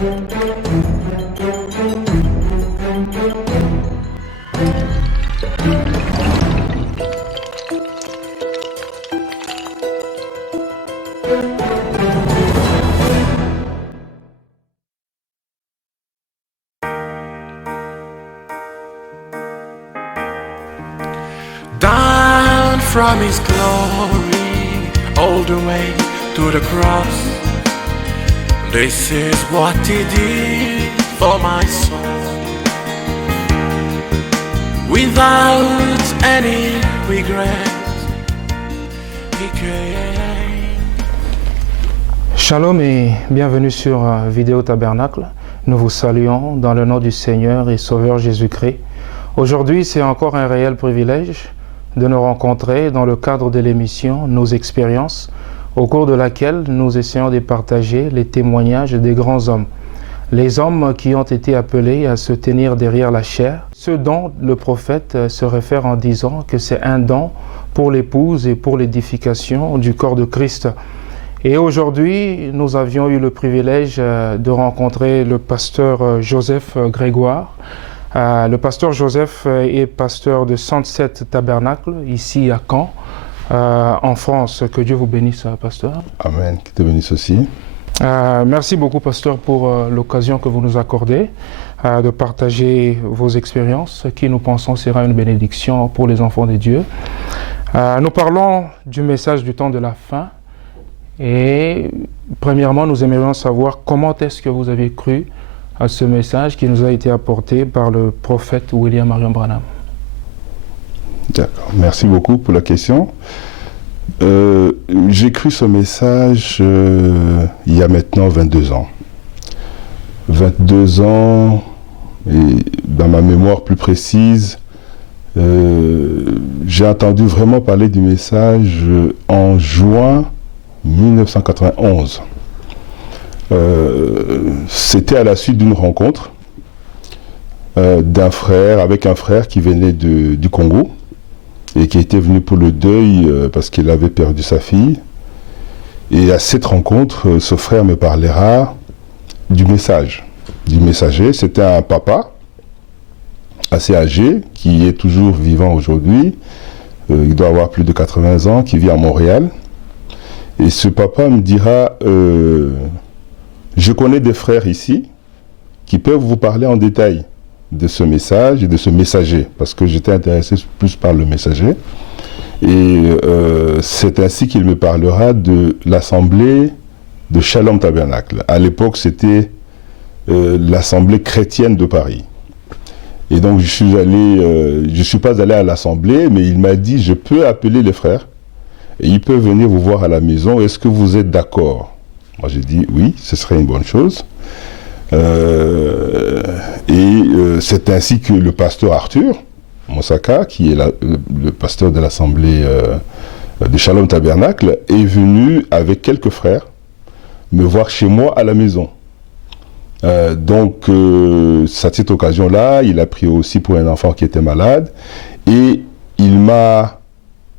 Down from his glory, all the way to the cross. This is what he did for my soul. Without any regret, he came. Shalom et bienvenue sur Vidéo Tabernacle. Nous vous saluons dans le nom du Seigneur et Sauveur Jésus-Christ. Aujourd'hui, c'est encore un réel privilège de nous rencontrer dans le cadre de l'émission Nos expériences, au cours de laquelle nous essayons de partager les témoignages des grands hommes, les hommes qui ont été appelés à se tenir derrière la chair, ce dont le prophète se réfère en disant que c'est un don pour l'épouse et pour l'édification du corps de Christ. Et aujourd'hui, nous avions eu le privilège de rencontrer le pasteur Joseph Grégoire. Le pasteur Joseph est pasteur de 107 Tabernacles, ici à Caen, en France. Que Dieu vous bénisse, pasteur. Amen, qu'il te bénisse aussi. Merci beaucoup, pasteur, pour l'occasion que vous nous accordez de partager vos expériences, qui nous pensons sera une bénédiction pour les enfants de Dieu. Nous parlons du message du temps de la fin. Et premièrement, nous aimerions savoir comment est-ce que vous avez cru à ce message qui nous a été apporté par le prophète William Marion Branham. D'accord, merci beaucoup pour la question. J'ai cru ce message il y a maintenant 22 ans. 22 ans, et dans ma mémoire plus précise, j'ai entendu vraiment parler du message en juin 1991. C'était à la suite d'une rencontre avec un frère qui venait du Congo et qui était venu pour le deuil parce qu'il avait perdu sa fille. Et à cette rencontre, ce frère me parlera du messager. C'était un papa assez âgé qui est toujours vivant aujourd'hui. Il doit avoir plus de 80 ans, qui vit à Montréal. Et ce papa me dira... je connais des frères ici qui peuvent vous parler en détail de ce message et de ce messager, parce que j'étais intéressé plus par le messager. Et c'est ainsi qu'il me parlera de l'assemblée de Shalom Tabernacle. À l'époque, c'était l'assemblée chrétienne de Paris. Et donc, je suis pas allé à l'assemblée, mais il m'a dit, je peux appeler les frères et ils peuvent venir vous voir à la maison. Est-ce que vous êtes d'accord? Moi, j'ai dit oui, ce serait une bonne chose. C'est ainsi que le pasteur Arthur Moussaka, qui est le pasteur de l'assemblée de Shalom Tabernacle, est venu avec quelques frères me voir chez moi à la maison. À cette occasion-là, il a prié aussi pour un enfant qui était malade et il m'a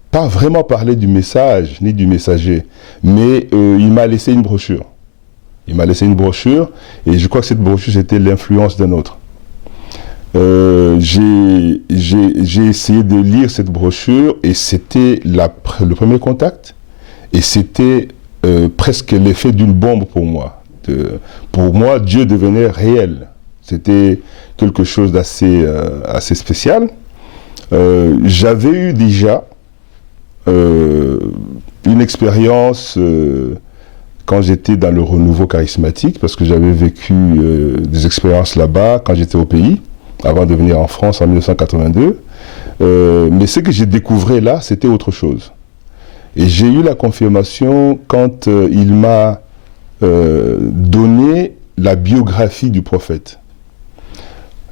pas vraiment parlé du message, ni du messager, mais il m'a laissé une brochure. Il m'a laissé une brochure, et je crois que cette brochure, c'était l'influence d'un autre. J'ai essayé de lire cette brochure, et c'était le premier contact, et c'était presque l'effet d'une bombe pour moi. Pour moi, Dieu devenait réel. C'était quelque chose d'assez spécial. J'avais eu déjà une expérience quand j'étais dans le renouveau charismatique, parce que j'avais vécu des expériences là-bas quand j'étais au pays, avant de venir en France en 1982. Mais ce que j'ai découvert là, c'était autre chose. Et j'ai eu la confirmation quand il m'a donné la biographie du prophète.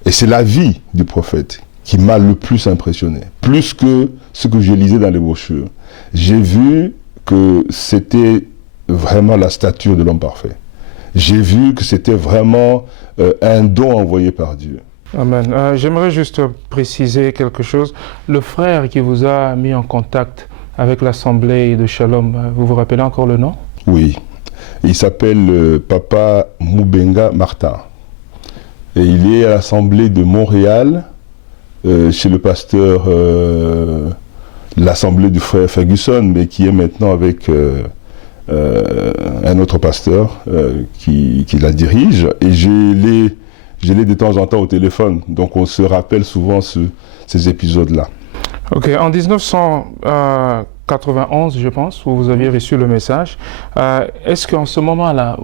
Et c'est la vie du prophète qui m'a le plus impressionné, plus que ce que je lisais dans les brochures. J'ai vu que c'était vraiment la stature de l'homme parfait. J'ai vu que c'était vraiment un don envoyé par Dieu. Amen. J'aimerais juste préciser quelque chose. Le frère qui vous a mis en contact avec l'assemblée de Shalom, vous vous rappelez encore le nom? Oui. Il s'appelle Papa Moubenga Martin. Et il est à l'Assemblée de Montréal, chez le pasteur, l'Assemblée du frère Ferguson, mais qui est maintenant avec un autre pasteur qui la dirige. Et je l'ai de temps en temps au téléphone, donc on se rappelle souvent ces épisodes-là. Ok, en 1991, je pense, où vous aviez reçu le message, est-ce qu'en ce moment-là,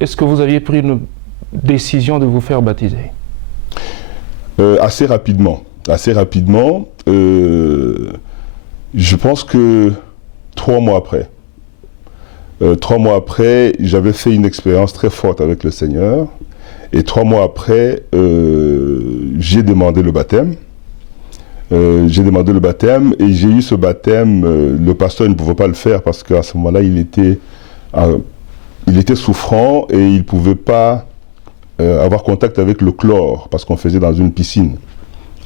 est-ce que vous aviez pris une décision de vous faire baptiser? Assez rapidement. Je pense que 3 mois après. 3 mois après, j'avais fait une expérience très forte avec le Seigneur. Et 3 mois après, j'ai demandé le baptême. Et j'ai eu ce baptême. Le pasteur ne pouvait pas le faire parce qu'à ce moment-là, il était souffrant et il ne pouvait pas avoir contact avec le chlore parce qu'on faisait dans une piscine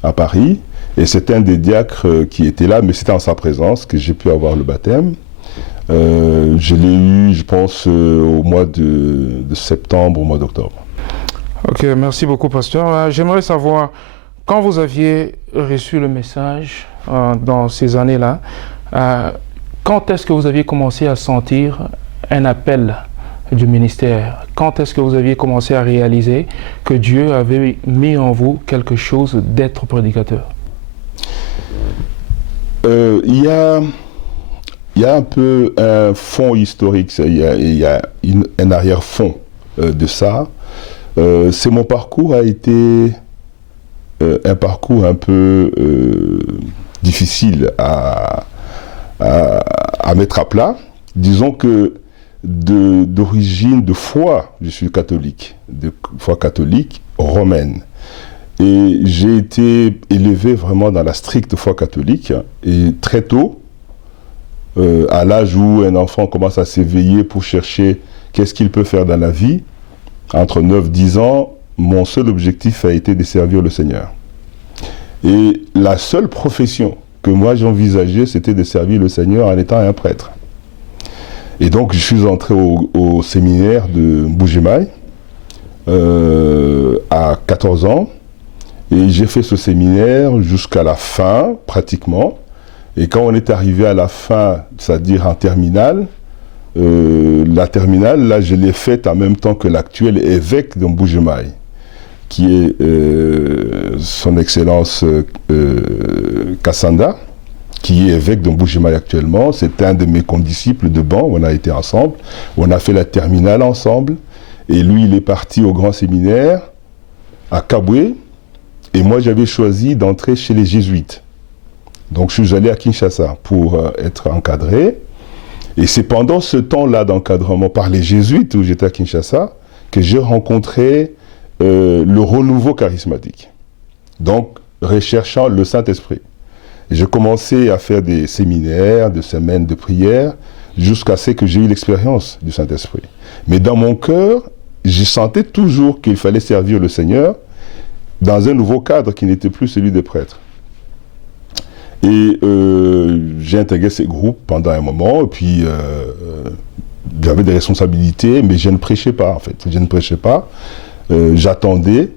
à Paris. Et c'était un des diacres qui était là, mais c'était en sa présence que j'ai pu avoir le baptême. Je l'ai eu, je pense, au mois de septembre, au mois d'octobre. Ok, merci beaucoup, pasteur. J'aimerais savoir, quand vous aviez reçu le message dans ces années-là, quand est-ce que vous aviez commencé à sentir un appel du ministère? Quand est-ce que vous aviez commencé à réaliser que Dieu avait mis en vous quelque chose d'être prédicateur? Il y a un peu un fond historique, il y a un arrière-fond de ça. Mon parcours a été un parcours un peu difficile à mettre à plat. Disons que d'origine de foi, je suis catholique, de foi catholique romaine. Et j'ai été élevé vraiment dans la stricte foi catholique. Et très tôt, à l'âge où un enfant commence à s'éveiller pour chercher qu'est-ce qu'il peut faire dans la vie, entre 9-10 ans, mon seul objectif a été de servir le Seigneur. Et la seule profession que moi j'envisageais, c'était de servir le Seigneur en étant un prêtre. Et donc je suis entré au séminaire de Mbujimayi à 14 ans. Et j'ai fait ce séminaire jusqu'à la fin, pratiquement. Et quand on est arrivé à la fin, c'est-à-dire en terminale, la terminale, là, je l'ai faite en même temps que l'actuel évêque de Mbujimayi, qui est son Excellence Kassanda, qui est évêque de Mbujimayi actuellement. C'est un de mes condisciples de banc, on a été ensemble, on a fait la terminale ensemble, et lui, il est parti au grand séminaire à Kabwe, et moi, j'avais choisi d'entrer chez les jésuites. Donc, je suis allé à Kinshasa pour être encadré. Et c'est pendant ce temps-là d'encadrement par les jésuites, où j'étais à Kinshasa, que j'ai rencontré le renouveau charismatique. Donc, recherchant le Saint-Esprit. Et j'ai commencé à faire des séminaires, des semaines de prière, jusqu'à ce que j'ai eu l'expérience du Saint-Esprit. Mais dans mon cœur, je sentais toujours qu'il fallait servir le Seigneur dans un nouveau cadre qui n'était plus celui des prêtres. Et j'ai intégré ces groupes pendant un moment, et puis j'avais des responsabilités, mais je ne prêchais pas en fait. Je ne prêchais pas. J'attendais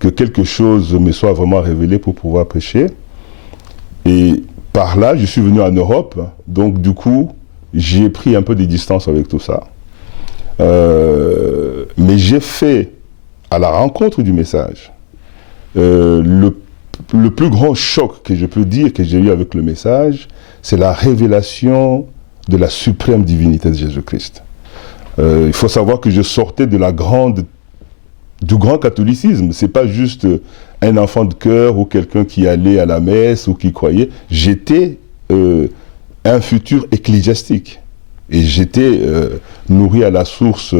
que quelque chose me soit vraiment révélé pour pouvoir prêcher. Et par là, je suis venu en Europe, donc du coup, j'ai pris un peu de distance avec tout ça. Mais j'ai fait, à la rencontre du message, le plus grand choc que je peux dire que j'ai eu avec le message, c'est la révélation de la suprême divinité de Jésus-Christ. Il faut savoir que je sortais du grand catholicisme. C'est pas juste un enfant de cœur ou quelqu'un qui allait à la messe ou qui croyait. J'étais un futur ecclésiastique. Et j'étais nourri à la source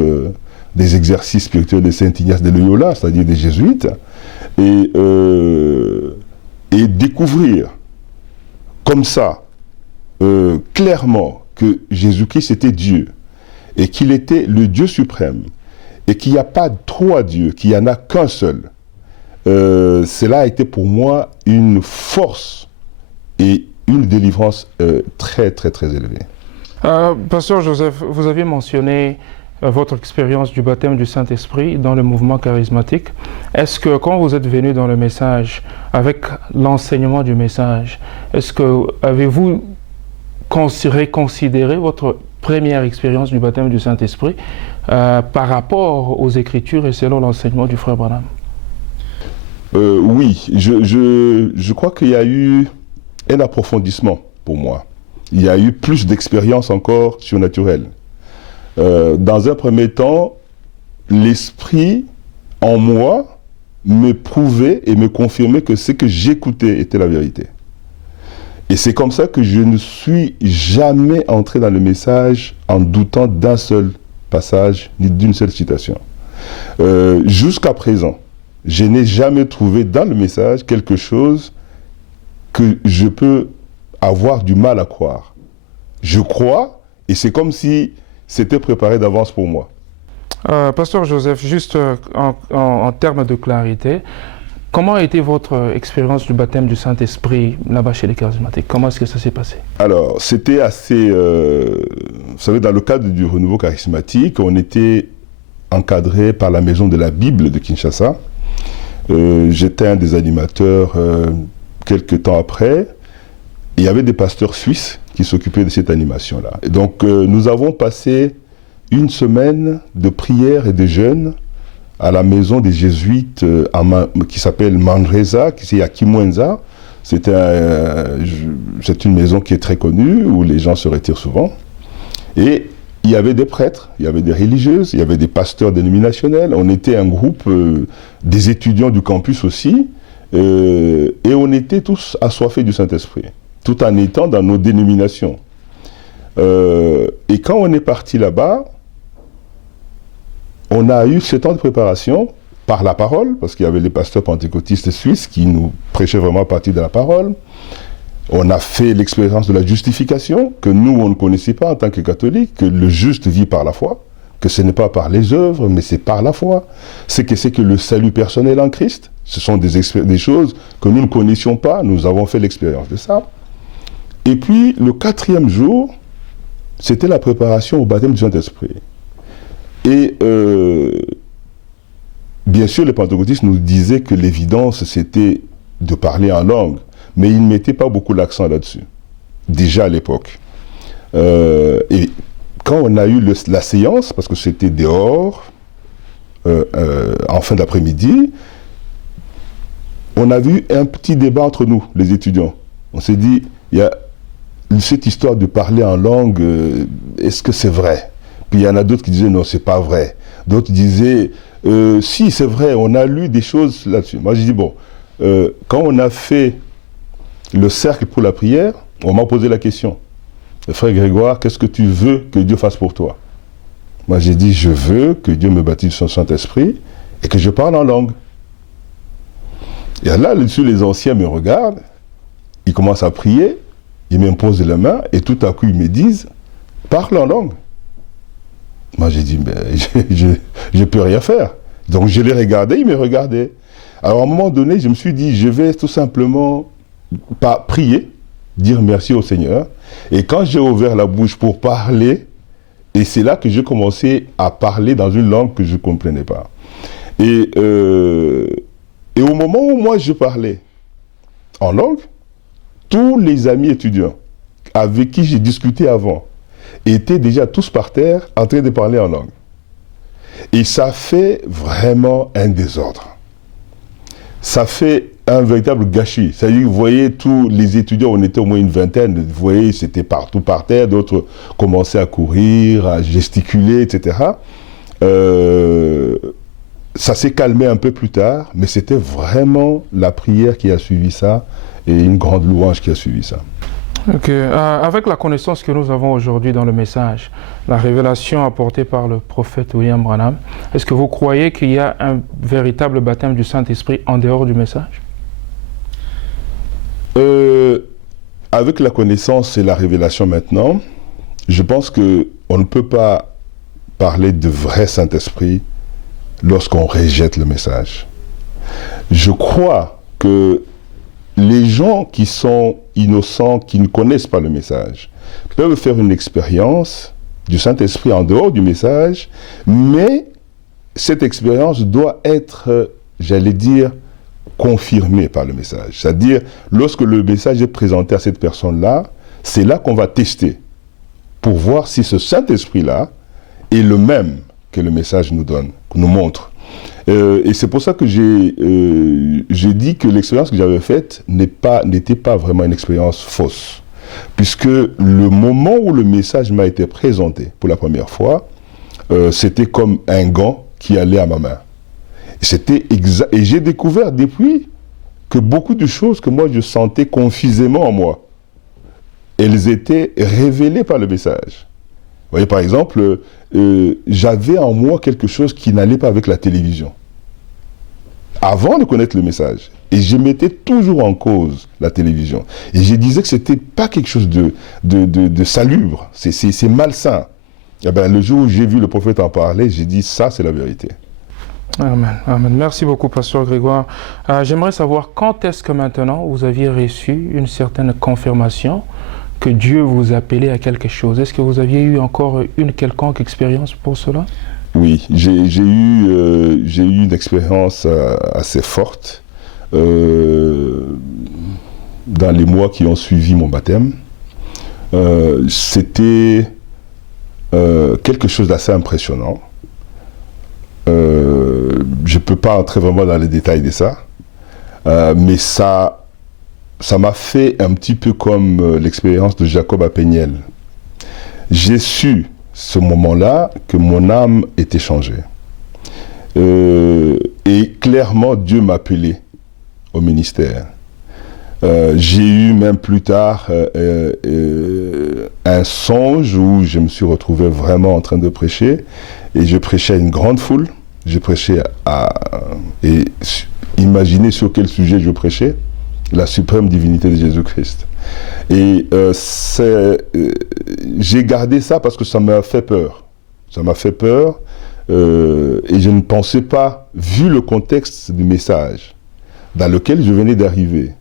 des exercices spirituels de Saint Ignace de Loyola, c'est-à-dire des jésuites. Et découvrir comme ça, clairement, que Jésus-Christ était Dieu, et qu'il était le Dieu suprême, et qu'il n'y a pas 3 dieux, qu'il n'y en a qu'un seul. Cela a été pour moi une force et une délivrance très, très, très élevée. Pasteur Joseph, vous avez mentionné votre expérience du baptême du Saint-Esprit dans le mouvement charismatique. Est-ce que quand vous êtes venu dans le message, avec l'enseignement du message, est-ce que avez-vous reconsidéré votre première expérience du baptême du Saint-Esprit par rapport aux Écritures et selon l'enseignement du frère Branham? Oui, je crois qu'il y a eu un approfondissement pour moi. Il y a eu plus d'expérience encore surnaturelle. Dans un premier temps, l'Esprit en moi me prouvait et me confirmait que ce que j'écoutais était la vérité. Et c'est comme ça que je ne suis jamais entré dans le message en doutant d'un seul passage ni d'une seule citation. Jusqu'à présent, je n'ai jamais trouvé dans le message quelque chose que je peux avoir du mal à croire. Je crois, et c'est comme si c'était préparé d'avance pour moi. Pasteur Joseph, juste en termes de clarité, comment a été votre expérience du baptême du Saint-Esprit là-bas chez les charismatiques? Comment est-ce que ça s'est passé? Alors, c'était assez... vous savez, dans le cadre du renouveau charismatique, on était encadré par la Maison de la Bible de Kinshasa. J'étais un des animateurs quelques temps après. Il y avait des pasteurs suisses qui s'occupaient de cette animation-là. Et donc, nous avons passé une semaine de prière et de jeûne à la maison des jésuites qui s'appelle Manresa, qui est à Kimwenza. C'est une maison qui est très connue, où les gens se retirent souvent. Et il y avait des prêtres, il y avait des religieuses, il y avait des pasteurs dénominationnels. On était un groupe des étudiants du campus aussi. Et on était tous assoiffés du Saint-Esprit, tout en étant dans nos dénominations. Et quand on est parti là-bas, on a eu ce temps de préparation par la parole, parce qu'il y avait les pasteurs pentecôtistes suisses qui nous prêchaient vraiment à partir de la parole. On a fait l'expérience de la justification, que nous, on ne connaissait pas en tant que catholiques, que le juste vit par la foi, que ce n'est pas par les œuvres, mais c'est par la foi. C'est que le salut personnel en Christ. Ce sont des choses que nous ne connaissions pas, nous avons fait l'expérience de ça. Et puis, le 4e jour, c'était la préparation au baptême du Saint-Esprit. Et bien sûr, les pentecôtistes nous disaient que l'évidence, c'était de parler en langue, mais ils ne mettaient pas beaucoup l'accent là-dessus, déjà à l'époque. Et quand on a eu la séance, parce que c'était dehors, en fin d'après-midi, on a vu un petit débat entre nous, les étudiants. On s'est dit, il y a cette histoire de parler en langue, est-ce que c'est vrai? Puis il y en a d'autres qui disaient, non, c'est pas vrai. D'autres disaient, si, c'est vrai, on a lu des choses là-dessus. Moi, j'ai dit, bon, quand on a fait le cercle pour la prière, on m'a posé la question. Frère Grégoire, qu'est-ce que tu veux que Dieu fasse pour toi? Moi, j'ai dit, je veux que Dieu me baptise son Saint-Esprit et que je parle en langue. Et là, là-dessus, les anciens me regardent, ils commencent à prier, ils m'imposent la main, et tout à coup, ils me disent, parle en langue. Moi, j'ai dit, mais je ne peux rien faire. Donc, je les regardais, ils me regardaient. Alors, à un moment donné, je me suis dit, je vais tout simplement prier, dire merci au Seigneur. Et quand j'ai ouvert la bouche pour parler, et c'est là que j'ai commencé à parler dans une langue que je ne comprenais pas. Et au moment où moi je parlais en langue, tous les amis étudiants avec qui j'ai discuté avant étaient déjà tous par terre en train de parler en langue. Et ça fait vraiment un désordre. Ça fait un véritable gâchis. C'est-à-dire, vous voyez, tous les étudiants, on était au moins une vingtaine, vous voyez, c'était partout par terre, d'autres commençaient à courir, à gesticuler, etc. Ça s'est calmé un peu plus tard, mais c'était vraiment la prière qui a suivi ça et une grande louange qui a suivi ça. Ok. Avec la connaissance que nous avons aujourd'hui dans le message, la révélation apportée par le prophète William Branham, est-ce que vous croyez qu'il y a un véritable baptême du Saint-Esprit en dehors du message? Avec la connaissance et la révélation maintenant, je pense qu'on ne peut pas parler de vrai Saint-Esprit lorsqu'on rejette le message. Je crois que les gens qui sont innocents, qui ne connaissent pas le message, peuvent faire une expérience du Saint-Esprit en dehors du message, mais cette expérience doit être, j'allais dire, confirmée par le message. C'est-à-dire, lorsque le message est présenté à cette personne-là, c'est là qu'on va tester pour voir si ce Saint-Esprit-là est le même que le message nous donne, nous montre. Et c'est pour ça que j'ai dit que l'expérience que j'avais faite n'était pas vraiment une expérience fausse. Puisque le moment où le message m'a été présenté pour la première fois, c'était comme un gant qui allait à ma main. Et j'ai découvert depuis que beaucoup de choses que moi je sentais confusément en moi, elles étaient révélées par le message. Vous voyez, par exemple, j'avais en moi quelque chose qui n'allait pas avec la télévision. Avant de connaître le message. Et je mettais toujours en cause la télévision. Et je disais que c'était pas quelque chose de salubre. C'est malsain. Et ben, le jour où j'ai vu le prophète en parler, j'ai dit ça, c'est la vérité. Amen. Amen. Merci beaucoup, Pasteur Grégoire. J'aimerais savoir quand est-ce que maintenant vous aviez reçu une certaine confirmation que Dieu vous appelait à quelque chose. Est-ce que vous aviez eu encore une quelconque expérience pour cela? Oui, j'ai eu une expérience assez forte dans les mois qui ont suivi mon baptême. C'était quelque chose d'assez impressionnant. Je ne peux pas entrer vraiment dans les détails de ça, mais ça m'a fait un petit peu comme l'expérience de Jacob à Péniel. J'ai su, ce moment-là, que mon âme était changée. Et clairement, Dieu m'appelait au ministère. J'ai eu même plus tard un songe où je me suis retrouvé vraiment en train de prêcher, et je prêchais à une grande foule. Je prêchais et imaginez sur quel sujet je prêchais: la suprême divinité de Jésus-Christ. Et j'ai gardé ça parce que ça m'a fait peur. Ça m'a fait peur et je ne pensais pas, vu le contexte du message dans lequel je venais d'arriver,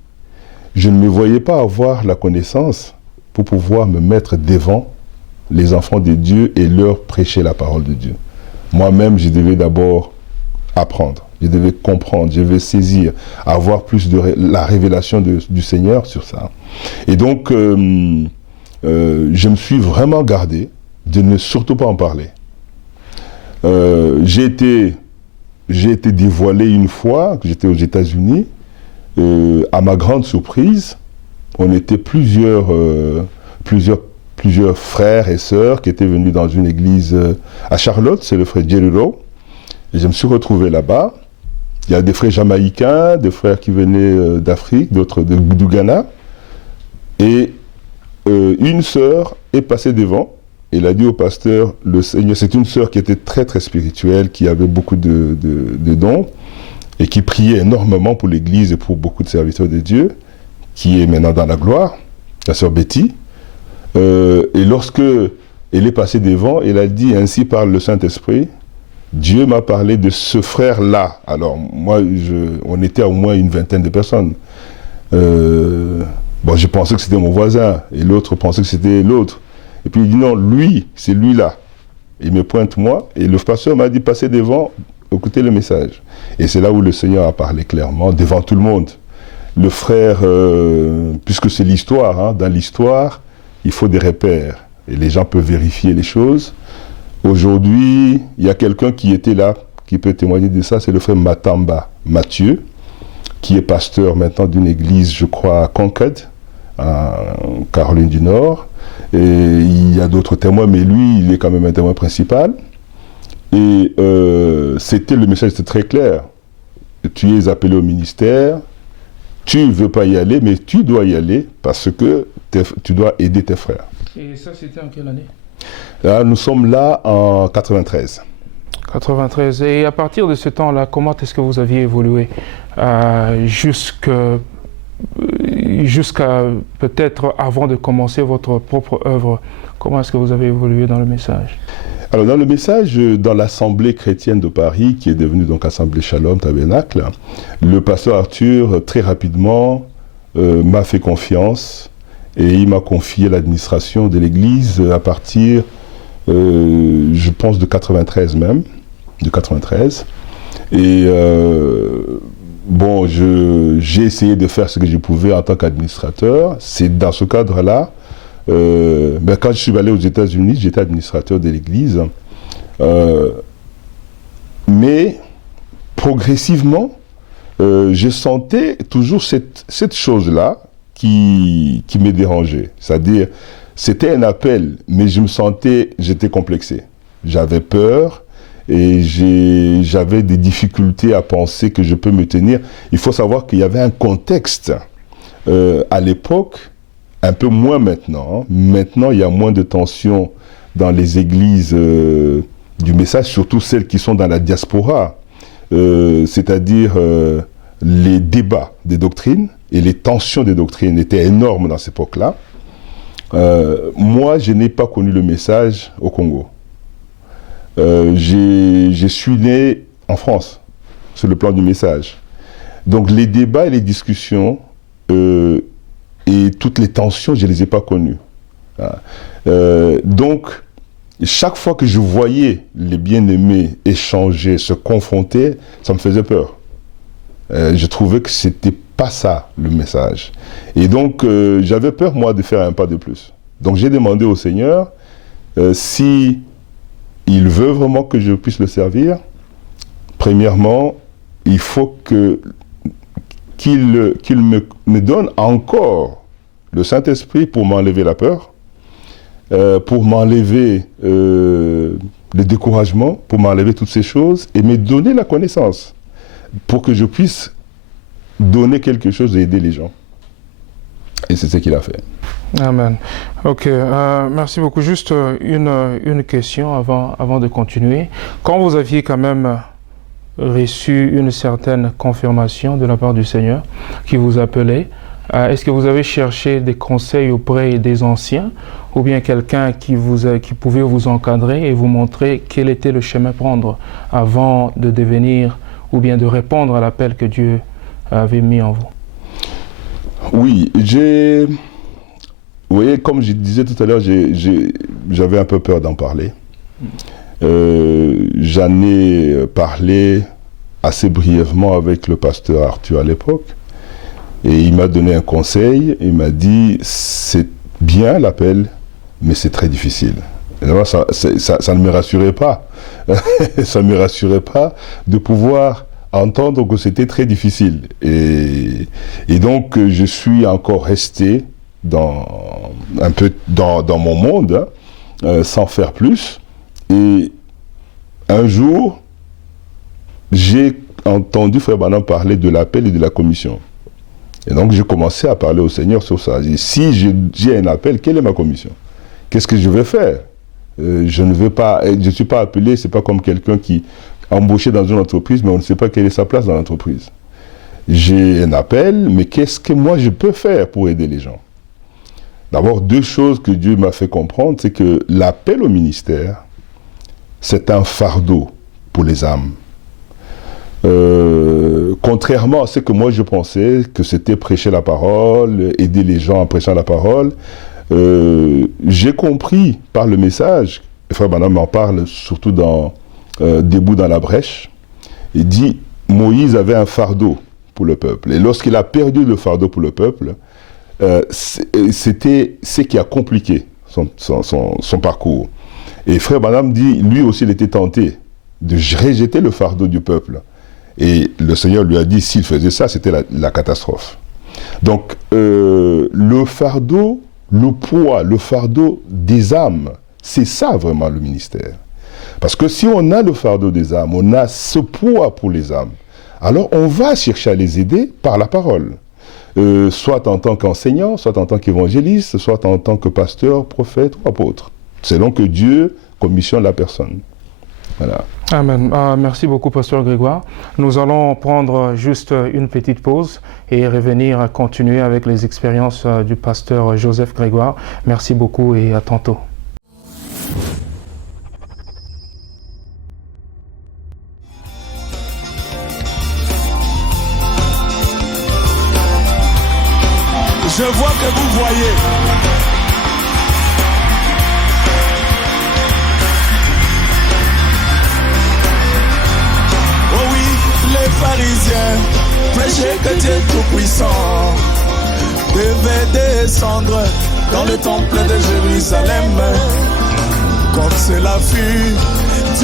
je ne me voyais pas avoir la connaissance pour pouvoir me mettre devant les enfants de Dieu et leur prêcher la parole de Dieu. Moi-même, je devais d'abord apprendre, je devais comprendre, je devais saisir, avoir plus de la révélation du Seigneur sur ça. Et donc, je me suis vraiment gardé de ne surtout pas en parler. J'ai été dévoilé une fois, que j'étais aux États-Unis. À ma grande surprise, on était plusieurs frères et sœurs qui étaient venus dans une église à Charlotte, c'est le frère Jerry Rowe. Et je me suis retrouvé là-bas. Il y a des frères jamaïcains, des frères qui venaient d'Afrique, d'autres du Ghana. Et une sœur est passée devant. Elle a dit au pasteur, le Seigneur, c'est une sœur qui était très très spirituelle, qui avait beaucoup de dons, et qui priait énormément pour l'église et pour beaucoup de serviteurs de Dieu, qui est maintenant dans la gloire, la sœur Betty. Et lorsque elle est passée devant, elle a dit: ainsi parle le Saint-Esprit, Dieu m'a parlé de ce frère-là. Alors moi, on était au moins une vingtaine de personnes. Bon, je pensais que c'était mon voisin, et l'autre pensait que c'était l'autre. Et puis il dit: non, lui, c'est lui-là. Il me pointe moi, et le pasteur m'a dit: passez devant, écoutez le message. Et c'est là où le Seigneur a parlé clairement, devant tout le monde. Le frère, puisque c'est l'histoire, hein, dans l'histoire, il faut des repères. Et les gens peuvent vérifier les choses. Aujourd'hui, il y a quelqu'un qui était là, qui peut témoigner de ça, c'est le frère Matamba Mathieu, qui est pasteur maintenant d'une église, je crois, à Concord, en Caroline du Nord. Et il y a d'autres témoins, mais lui, il est quand même un témoin principal. Et le message était très clair. Tu es appelé au ministère, tu ne veux pas y aller, mais tu dois y aller parce que tu dois aider tes frères. Et ça, c'était en quelle année? Là, nous sommes là en 93. 93. Et à partir de ce temps-là, comment est-ce que vous aviez évolué jusqu'à peut-être avant de commencer votre propre œuvre? Comment est-ce que vous avez évolué dans le message? Alors dans le message, dans l'Assemblée chrétienne de Paris, qui est devenue donc Assemblée Shalom Tabernacle, le pasteur Arthur, très rapidement, m'a fait confiance et il m'a confié l'administration de l'église à partir je pense de 93 même, de 93. Et bon, j'ai essayé de faire ce que je pouvais en tant qu'administrateur. C'est dans ce cadre-là, quand je suis allé aux États-Unis, j'étais administrateur de l'église. Mais progressivement, je sentais toujours cette chose-là qui me dérangeait. C'est-à-dire, c'était un appel, mais j'étais complexé. J'avais peur et j'avais des difficultés à penser que je peux me tenir. Il faut savoir qu'il y avait un contexte à l'époque, un peu moins maintenant. Maintenant, il y a moins de tensions dans les églises du message, surtout celles qui sont dans la diaspora. C'est-à-dire les débats des doctrines et les tensions des doctrines étaient énormes dans cette époque-là. Moi, je n'ai pas connu le message au Congo. Je suis né en France, sur le plan du message. Donc les débats et les discussions et toutes les tensions, je ne les ai pas connues. Donc, chaque fois que je voyais les bien-aimés échanger, se confronter, ça me faisait peur. Je trouvais que c'était pas ça, le message. Et donc, j'avais peur, moi, de faire un pas de plus. Donc, j'ai demandé au Seigneur si il veut vraiment que je puisse le servir. Premièrement, il faut qu'il me donne encore le Saint-Esprit pour m'enlever la peur, pour m'enlever le découragement, pour m'enlever toutes ces choses et me donner la connaissance pour que je puisse donner quelque chose et aider les gens. Et c'est ce qu'il a fait. Amen. Ok, merci beaucoup. Juste une question avant de continuer. Quand vous aviez quand même reçu une certaine confirmation de la part du Seigneur qui vous appelait, est-ce que vous avez cherché des conseils auprès des anciens ou bien quelqu'un qui pouvait vous encadrer et vous montrer quel était le chemin à prendre avant de devenir ou bien de répondre à l'appel que Dieu avait mis en vous? Oui, vous voyez, comme je disais tout à l'heure, j'avais un peu peur d'en parler. J'en ai parlé assez brièvement avec le pasteur Arthur à l'époque. Et il m'a donné un conseil. Il m'a dit, c'est bien l'appel, mais c'est très difficile. Et là, ça ne me rassurait pas. Ça ne me rassurait pas de pouvoir entendre que c'était très difficile. Et donc, je suis encore resté un peu dans mon monde, sans faire plus. Et un jour, j'ai entendu Frère Branham parler de l'appel et de la commission. Et donc, j'ai commencé à parler au Seigneur sur ça. J'ai dit, si j'ai un appel, quelle est ma commission? Qu'est-ce que je vais faire? Je ne suis pas appelé, c'est pas comme quelqu'un qui est embauché dans une entreprise, mais on ne sait pas quelle est sa place dans l'entreprise. J'ai un appel, mais qu'est-ce que moi je peux faire pour aider les gens? D'abord, deux choses que Dieu m'a fait comprendre, c'est que l'appel au ministère, c'est un fardeau pour les âmes. Contrairement à ce que moi je pensais, que c'était prêcher la parole, aider les gens en prêchant la parole, j'ai compris par le message, et Frère Branham m'en parle surtout dans Debout dans la brèche, il dit Moïse avait un fardeau pour le peuple. Et lorsqu'il a perdu le fardeau pour le peuple, c'était ce qui a compliqué son parcours. Et Frère Branham dit, lui aussi il était tenté de rejeter le fardeau du peuple. Et le Seigneur lui a dit, s'il faisait ça, c'était la catastrophe. Donc, le fardeau, le poids, le fardeau des âmes, c'est ça vraiment le ministère. Parce que si on a le fardeau des âmes, on a ce poids pour les âmes, alors on va chercher à les aider par la parole. Soit en tant qu'enseignant, soit en tant qu'évangéliste, soit en tant que pasteur, prophète ou apôtre. Selon que Dieu commissionne la personne. Voilà. Amen. Merci beaucoup, Pasteur Grégoire. Nous allons prendre juste une petite pause et revenir à continuer avec les expériences du pasteur Joseph Grégoire. Merci beaucoup et à tantôt. Je vois que vous voyez. pharisiens prêchaient que Dieu Tout-Puissant devait descendre dans le temple de Jérusalem, comme cela fut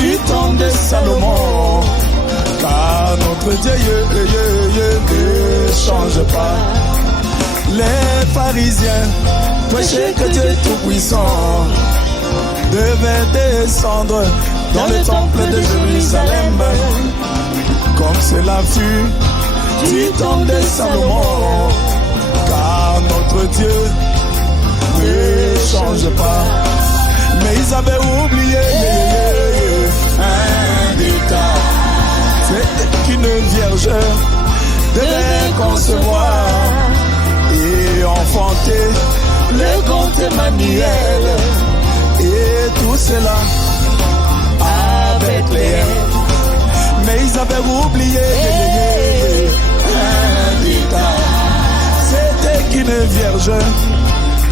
du temps de Salomon. Car notre Dieu ne change pas. Les pharisiens prêchaient que Dieu Tout-Puissant devait descendre dans le temple de Jérusalem, comme cela fut du temps de Salomon. Car notre Dieu ne change pas. Mais ils avaient oublié un détail. C'est qu'une vierge devait concevoir et enfanter le grand Emmanuel. Et tout cela à Bethléem. Mais ils avaient oublié un détail. C'était qu'une vierge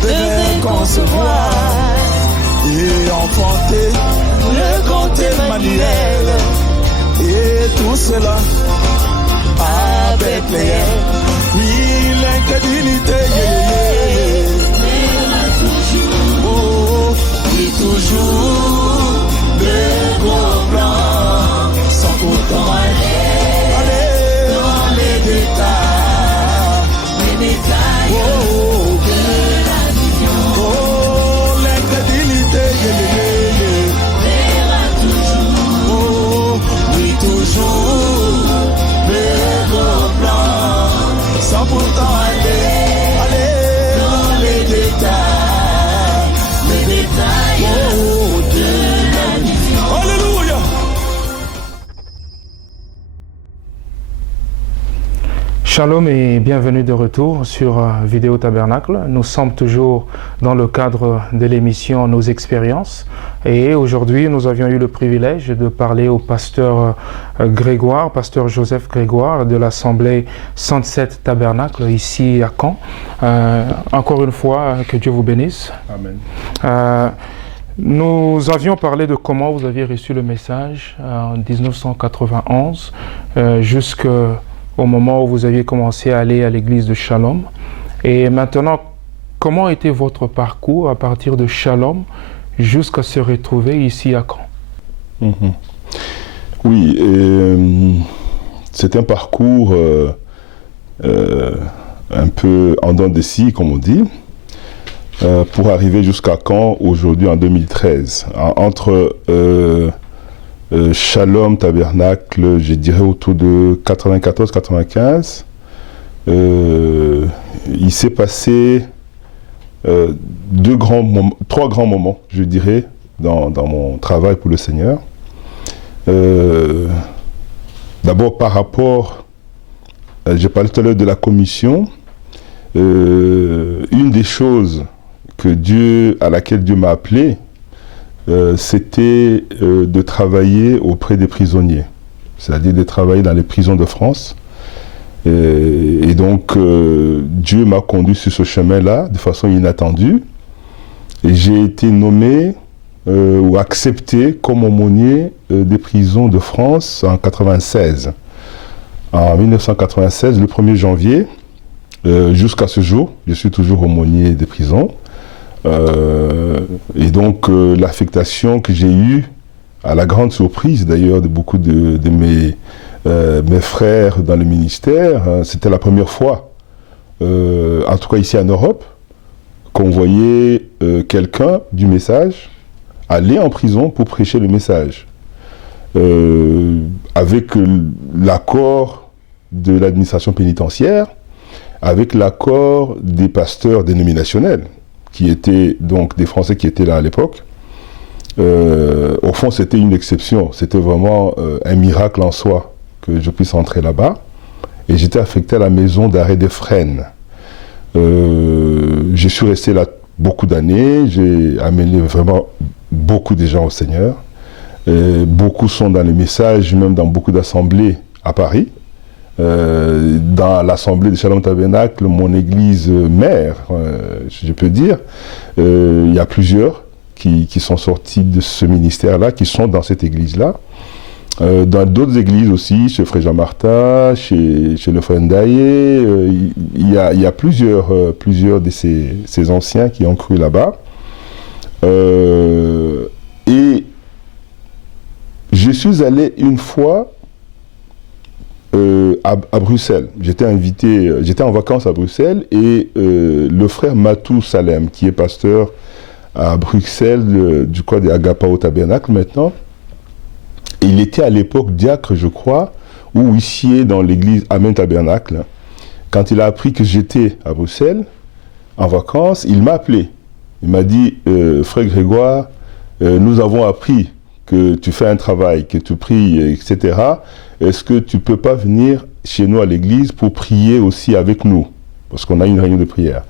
devait concevoir et enfanter le grand Emmanuel. Et tout cela à Bethléem. Oui, l'incrédulité, oh, oui, toujours le gros blanc, sans pourtant aller dans les détails, oh, oh, l'incrédulité, oh, oui, toujours le gros blanc, sans pourtant aller dans les détails, oh, de la vision. Alléluia. Shalom et bienvenue de retour sur Vidéo Tabernacle. Nous sommes toujours dans le cadre de l'émission Nos expériences et aujourd'hui nous avions eu le privilège de parler au pasteur Grégoire, pasteur Joseph Grégoire de l'Assemblée 107 Tabernacle ici à Caen. Encore une fois, que Dieu vous bénisse. Amen. Nous avions parlé de comment vous aviez reçu le message en 1991 jusqu'au moment où vous aviez commencé à aller à l'église de Shalom. Et maintenant, comment était votre parcours à partir de Shalom jusqu'à se retrouver ici à Caen? Oui, c'est un parcours un peu en dents de scie, comme on dit, pour arriver jusqu'à Caen aujourd'hui en 2013. Entre Shalom Tabernacle, je dirais autour de 94-95, il s'est passé trois grands moments, je dirais, dans mon travail pour le Seigneur. D'abord par rapport, j'ai parlé tout à l'heure de la commission, une des choses à laquelle Dieu m'a appelé, c'était de travailler auprès des prisonniers, c'est-à-dire de travailler dans les prisons de France. Et donc, Dieu m'a conduit sur ce chemin-là de façon inattendue. Et j'ai été nommé ou accepté comme aumônier des prisons de France en 1996. En 1996, le 1er janvier, jusqu'à ce jour, je suis toujours aumônier des prisons. Et donc, l'affectation que j'ai eue, à la grande surprise d'ailleurs de beaucoup de mes frères dans le ministère, c'était la première fois, en tout cas ici en Europe, qu'on voyait quelqu'un du message aller en prison pour prêcher le message, avec l'accord de l'administration pénitentiaire, avec l'accord des pasteurs dénominationnels, qui étaient donc des Français qui étaient là à l'époque. Au fond, c'était une exception, c'était vraiment un miracle en soi que je puisse entrer là-bas. Et j'étais affecté à la maison d'arrêt des Fresnes. Je suis resté là beaucoup d'années, j'ai amené vraiment beaucoup de gens au Seigneur. Beaucoup sont dans les messages, même dans beaucoup d'assemblées à Paris. Dans l'assemblée de Shalom Tabernacle, mon église mère, je peux dire, il y a plusieurs qui sont sortis de ce ministère-là, qui sont dans cette église-là. Dans d'autres églises aussi, chez Frère Jean-Martin, chez le Frère Ndaye, il y a plusieurs de ces anciens qui ont cru là-bas. Et je suis allé une fois à Bruxelles. J'étais en vacances à Bruxelles et le frère Matou Salem, qui est pasteur à Bruxelles, du côté d'Agapao Tabernacle maintenant, il était à l'époque diacre, je crois, ou huissier dans l'église Amen Tabernacle. Quand il a appris que j'étais à Bruxelles, en vacances, il m'a appelé. Il m'a dit, frère Grégoire, nous avons appris que tu fais un travail, que tu pries, etc. Est-ce que tu ne peux pas venir chez nous à l'église pour prier aussi avec nous? Parce qu'on a une réunion de prière.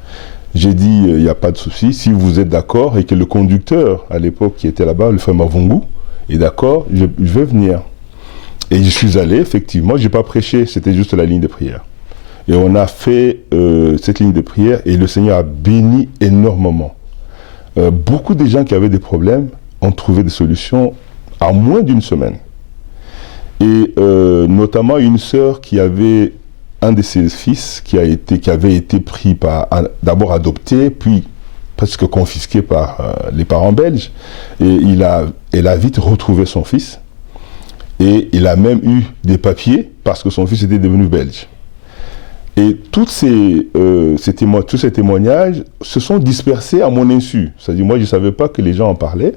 J'ai dit, il n'y a pas de souci, si vous êtes d'accord, et que le conducteur, à l'époque, qui était là-bas, le frère Mavungu, est d'accord, je vais venir. Et je suis allé, effectivement, je n'ai pas prêché, c'était juste la ligne de prière. Et on a fait cette ligne de prière, et le Seigneur a béni énormément. Beaucoup de gens qui avaient des problèmes ont trouvé des solutions en moins d'une semaine. Et notamment une sœur qui avait un de ses fils qui avait été pris d'abord adopté, puis presque confisqué par les parents belges. Et elle a vite retrouvé son fils. Et il a même eu des papiers parce que son fils était devenu belge. Et tous ces témoignages se sont dispersés à mon insu. C'est-à-dire, moi, je ne savais pas que les gens en parlaient.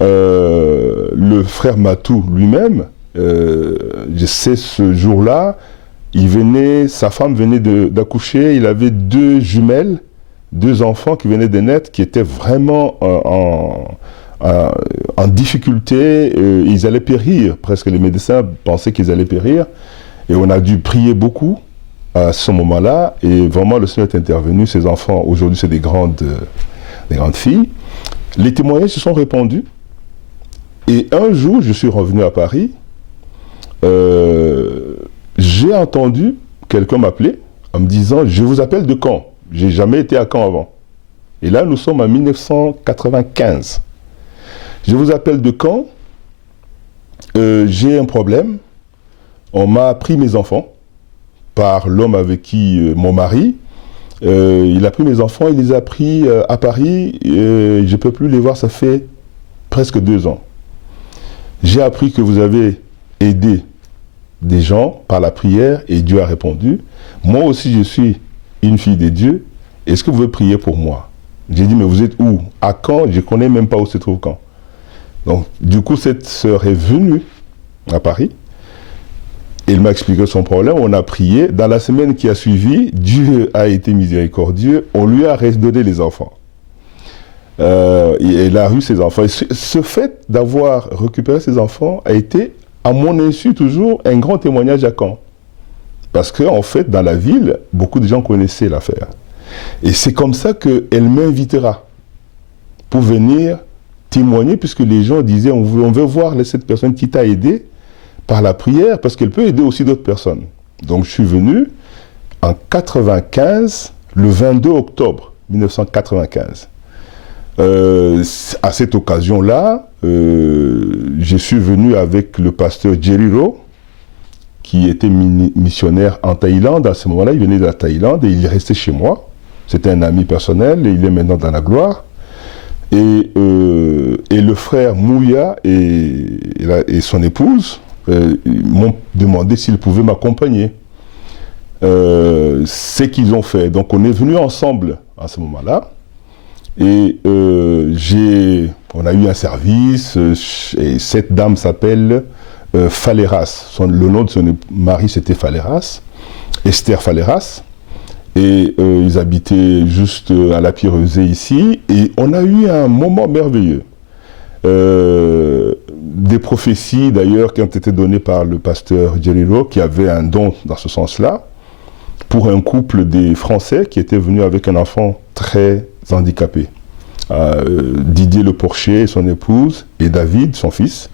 Le frère Matou lui-même, je sais ce jour-là, sa femme venait d'accoucher, il avait 2 jumelles, 2 enfants qui venaient de naître, qui étaient vraiment en difficulté, ils allaient périr, presque les médecins pensaient qu'ils allaient périr, et on a dû prier beaucoup à ce moment-là, et vraiment le Seigneur est intervenu. Ces enfants, aujourd'hui, c'est des grandes filles. Les témoignages se sont répandus, et un jour, je suis revenu à Paris, j'ai entendu quelqu'un m'appeler en me disant « Je vous appelle de Caen. J'ai jamais été à Caen avant. » Et là, nous sommes en 1995. « Je vous appelle de Caen. J'ai un problème. On m'a pris mes enfants par l'homme avec qui, mon mari. Il a pris mes enfants, il les a pris à Paris. Je ne peux plus les voir, ça fait presque 2 ans. J'ai appris que vous avez aidé des gens par la prière et Dieu a répondu. Moi aussi, je suis une fille de Dieu. Est-ce que vous pouvez prier pour moi? J'ai dit, mais vous êtes où? À Caen? Je ne connais même pas où se trouve Caen. Donc, du coup, cette sœur est venue à Paris. Il m'a expliqué son problème, on a prié. Dans la semaine qui a suivi, Dieu a été miséricordieux. On lui a redonné les enfants. Il a eu ses enfants. Et ce fait d'avoir récupéré ses enfants a été, à mon insu, toujours un grand témoignage à Caen. Parce qu'en fait, dans la ville, beaucoup de gens connaissaient l'affaire. Et c'est comme ça qu'elle m'invitera pour venir témoigner, puisque les gens disaient, on veut voir cette personne qui t'a aidé par la prière, parce qu'elle peut aider aussi d'autres personnes. Donc je suis venu en 95, le 22 octobre 1995. À cette occasion-là, je suis venu avec le pasteur Jeriro, qui était missionnaire en Thaïlande. À ce moment-là, il venait de la Thaïlande et il est resté chez moi. C'était un ami personnel et il est maintenant dans la gloire. Et le frère Mouya et son épouse m'ont demandé s'ils pouvaient m'accompagner. C'est qu'ils ont fait. Donc on est venus ensemble à ce moment-là. Et on a eu un service, et cette dame s'appelle Faleras. Le nom de son mari, c'était Faleras, Esther Faleras. Et ils habitaient juste à la Pierreusée ici. Et on a eu un moment merveilleux. Des prophéties d'ailleurs qui ont été données par le pasteur Jeriro, qui avait un don dans ce sens-là, pour un couple des Français qui étaient venus avec un enfant très handicapé. Didier Le Porcher et son épouse, et David, son fils.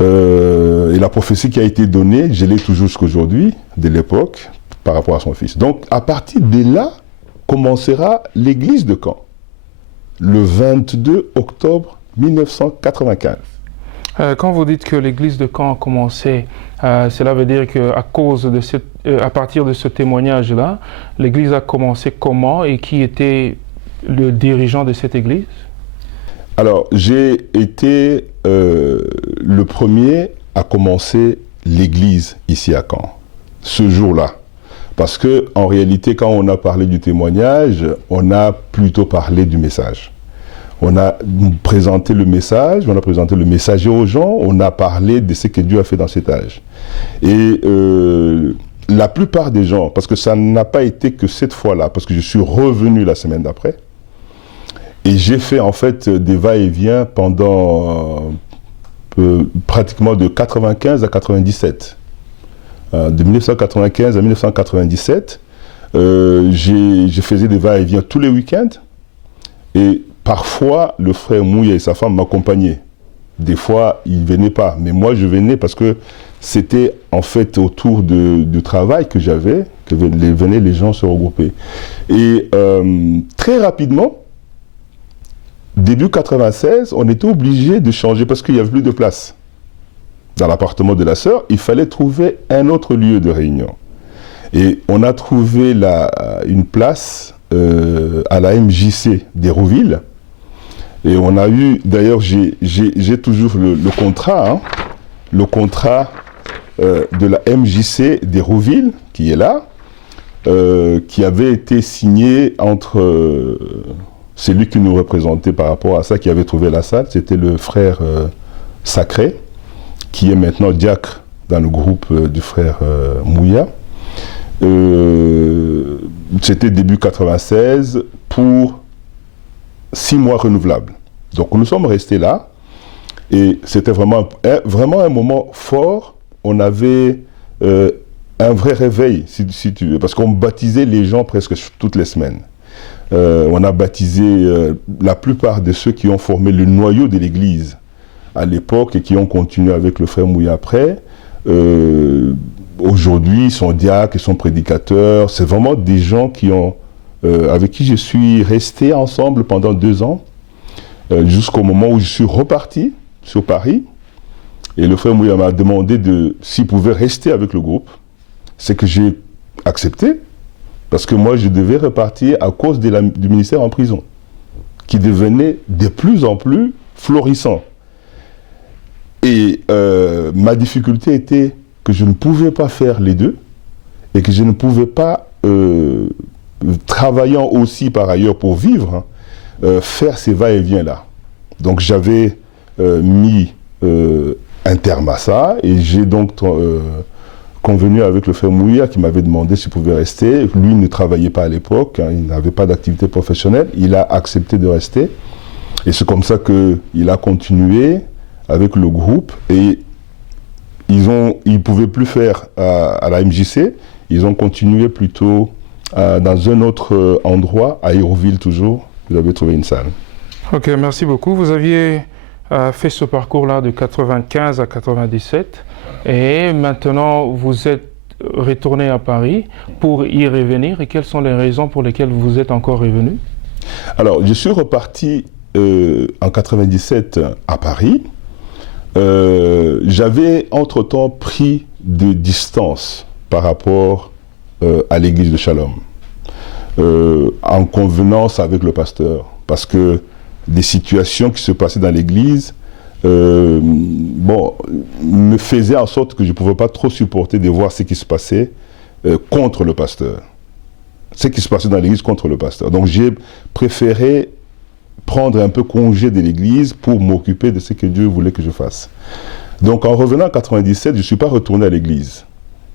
Et la prophétie qui a été donnée, je l'ai toujours jusqu'aujourd'hui, de l'époque, par rapport à son fils. Donc, à partir de là, commencera l'église de Caen, le 22 octobre 1995. Quand vous dites que l'église de Caen a commencé, cela veut dire qu'à cause de à partir de ce témoignage-là, l'église a commencé comment et qui était le dirigeant de cette église? Alors, j'ai été le premier à commencer l'église ici à Caen, ce jour-là. Parce que, en réalité, quand on a parlé du témoignage, on a plutôt parlé du message. On a présenté le message, on a présenté le messager aux gens, on a parlé de ce que Dieu a fait dans cet âge. Et la plupart des gens, parce que ça n'a pas été que cette fois-là, parce que je suis revenu la semaine d'après, et j'ai fait en fait des va-et-vient pendant pratiquement de 95 à 97. De 1995 à 1997, je faisais des va-et-vient tous les week-ends, et parfois, le frère Mouya et sa femme m'accompagnaient. Des fois, ils ne venaient pas. Mais moi, je venais parce que c'était en fait autour du travail que j'avais que venaient les gens se regrouper. Et très rapidement, début 96, on était obligé de changer parce qu'il n'y avait plus de place. Dans l'appartement de la sœur, il fallait trouver un autre lieu de réunion. Et on a trouvé une place à la MJC d'Hérouville. Et on a eu, d'ailleurs, j'ai toujours le contrat, hein, le contrat de la MJC d'Hérouville, qui est là, qui avait été signé entre celui qui nous représentait par rapport à ça, qui avait trouvé la salle, c'était le frère Sacré, qui est maintenant diacre dans le groupe du frère Mouya. C'était début 96 pour 6 mois renouvelables. Donc nous sommes restés là et c'était vraiment un moment fort. On avait un vrai réveil, si tu veux, parce qu'on baptisait les gens presque toutes les semaines. On a baptisé la plupart de ceux qui ont formé le noyau de l'église à l'époque et qui ont continué avec le frère Mouya après. Aujourd'hui, ils sont diacres, ils sont prédicateurs. C'est vraiment des gens qui ont avec qui je suis resté ensemble pendant 2 ans, jusqu'au moment où je suis reparti sur Paris. Et le frère Mouya m'a demandé s'il pouvait rester avec le groupe. C'est que j'ai accepté, parce que moi je devais repartir à cause du ministère en prison, qui devenait de plus en plus florissant. Et ma difficulté était que je ne pouvais pas faire les deux, et que je ne pouvais pas travaillant aussi par ailleurs pour vivre, faire ces va-et-vient-là. Donc j'avais mis un terme à ça et j'ai donc convenu avec le frère Mouya qui m'avait demandé s'il pouvait rester. Lui ne travaillait pas à l'époque, hein, il n'avait pas d'activité professionnelle, il a accepté de rester. Et c'est comme ça qu'il a continué avec le groupe et ils ne pouvaient plus faire à la MJC, ils ont continué plutôt dans un autre endroit, à Hérouville toujours, vous avez trouvé une salle. Ok, merci beaucoup. Vous aviez fait ce parcours-là de 95 à 97 et maintenant vous êtes retourné à Paris pour y revenir. Et quelles sont les raisons pour lesquelles vous êtes encore revenu? Alors, je suis reparti en 97 à Paris. J'avais entre-temps pris de distance par rapport à l'église de Shalom, en convenance avec le pasteur, parce que des situations qui se passaient dans l'église me faisaient en sorte que je ne pouvais pas trop supporter de voir ce qui se passait contre le pasteur, ce qui se passait dans l'église contre le pasteur. Donc j'ai préféré prendre un peu congé de l'église pour m'occuper de ce que Dieu voulait que je fasse. Donc en revenant en 97, je ne suis pas retourné à l'église.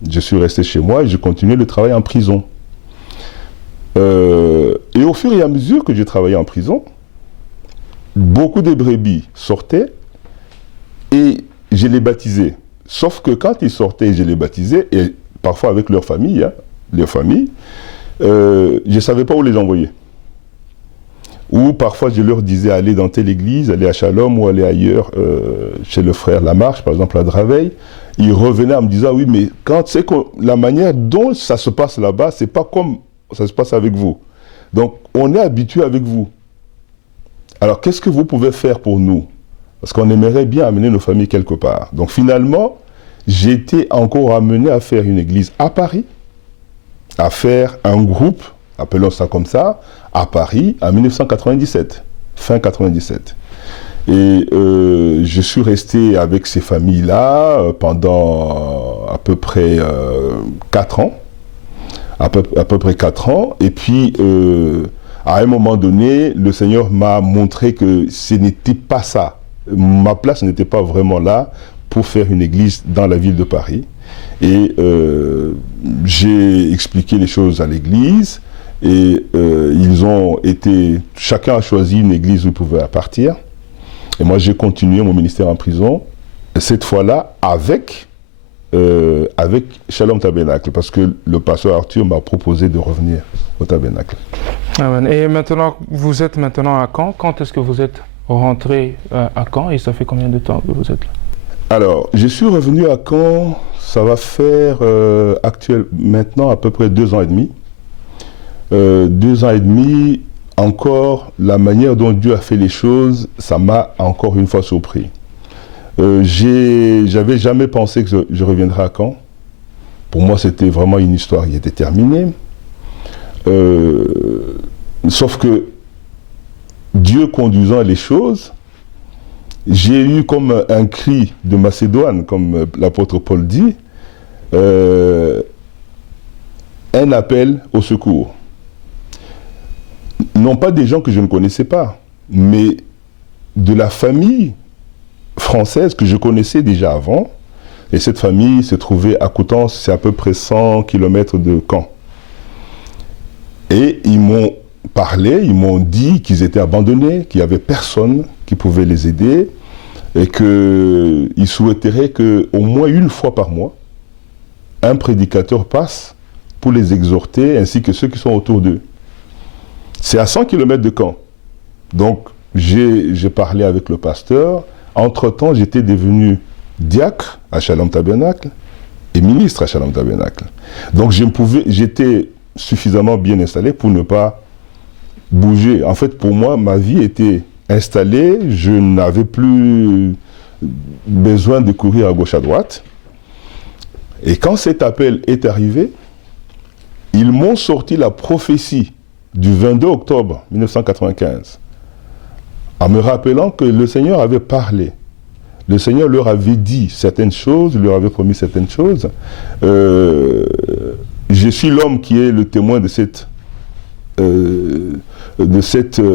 Je suis resté chez moi et je continuais le travail en prison. Et au fur et à mesure que je travaillais en prison, beaucoup de brebis sortaient et je les baptisais. Sauf que quand ils sortaient et je les baptisais, et parfois avec leur famille, je ne savais pas où les envoyer. Ou parfois je leur disais aller dans telle église, aller à Shalom ou aller ailleurs, chez le frère Lamarche, par exemple à Draveil. Ils revenaient en me disant, oui, mais quand c'est que la manière dont ça se passe là-bas, c'est pas comme ça se passe avec vous. Donc, on est habitué avec vous. Alors, qu'est-ce que vous pouvez faire pour nous? parce qu'on aimerait bien amener nos familles quelque part. Donc finalement, j'ai été encore amené à faire une église à Paris, à faire un groupe, appelons ça comme ça, à Paris en 1997, fin 97. Et je suis resté avec ces familles-là pendant à peu près 4 ans. À peu près 4 ans. Et puis, à un moment donné, le Seigneur m'a montré que ce n'était pas ça. Ma place n'était pas vraiment là pour faire une église dans la ville de Paris. Et j'ai expliqué les choses à l'église. Et ils ont été... Chacun a choisi une église où il pouvait partir. Et moi, j'ai continué mon ministère en prison, cette fois-là avec Shalom Tabernacle, parce que le pasteur Arthur m'a proposé de revenir au Tabernacle. Amen. Et maintenant, vous êtes maintenant à Caen. Quand est-ce que vous êtes rentré à Caen et ça fait combien de temps que vous êtes là? Alors, je suis revenu à Caen, ça va faire maintenant à peu près 2 ans et demi. 2 ans et demi, encore, la manière dont Dieu a fait les choses, ça m'a encore une fois surpris. J'avais jamais pensé que je reviendrais à Caen. Pour moi, c'était vraiment une histoire qui était terminée. Sauf que Dieu conduisant les choses, j'ai eu comme un cri de Macédoine, comme l'apôtre Paul dit, un appel au secours. Non pas des gens que je ne connaissais pas, mais de la famille française que je connaissais déjà avant. Et cette famille se trouvait à Coutances, c'est à peu près 100 km de Caen. Et ils m'ont parlé, ils m'ont dit qu'ils étaient abandonnés, qu'il n'y avait personne qui pouvait les aider et qu'ils souhaiteraient qu'au moins une fois par mois, un prédicateur passe pour les exhorter ainsi que ceux qui sont autour d'eux. C'est à 100 km de Caen. Donc, j'ai parlé avec le pasteur. Entre-temps, j'étais devenu diacre à Shalom Tabernacle et ministre à Shalom Tabernacle. Donc, j'étais suffisamment bien installé pour ne pas bouger. En fait, pour moi, ma vie était installée. Je n'avais plus besoin de courir à gauche à droite. Et quand cet appel est arrivé, ils m'ont sorti la prophétie du 22 octobre 1995, en me rappelant que le Seigneur avait parlé. Le Seigneur leur avait dit certaines choses, leur avait promis certaines choses. Je suis l'homme qui est le témoin de cet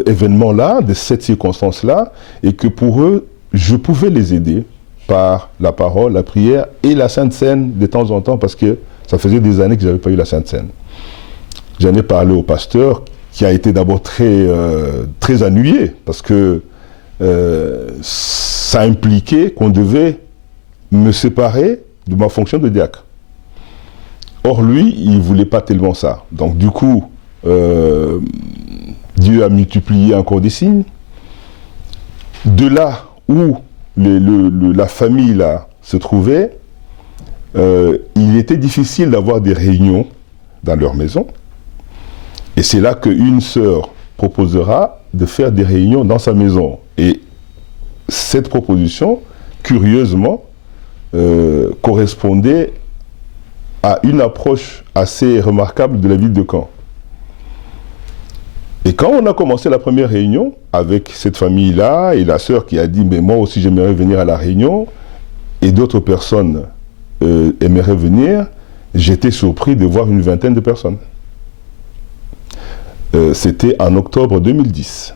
événement-là, de cette circonstance-là, et que pour eux, je pouvais les aider par la parole, la prière et la Sainte Seine de temps en temps, parce que ça faisait des années que je n'avais pas eu la Sainte Seine. J'en ai parlé au pasteur, qui a été d'abord très ennuyé, parce que ça impliquait qu'on devait me séparer de ma fonction de diacre. Or, lui, il ne voulait pas tellement ça. Donc, du coup, Dieu a multiplié encore des signes. De là où la famille là, se trouvait, il était difficile d'avoir des réunions dans leur maison. Et c'est là qu'une sœur proposera de faire des réunions dans sa maison. Et cette proposition, curieusement, correspondait à une approche assez remarquable de la ville de Caen. Et quand on a commencé la première réunion avec cette famille-là, et la sœur qui a dit « mais moi aussi j'aimerais venir à la réunion », et d'autres personnes aimeraient venir, j'étais surpris de voir une vingtaine de personnes. C'était en octobre 2010.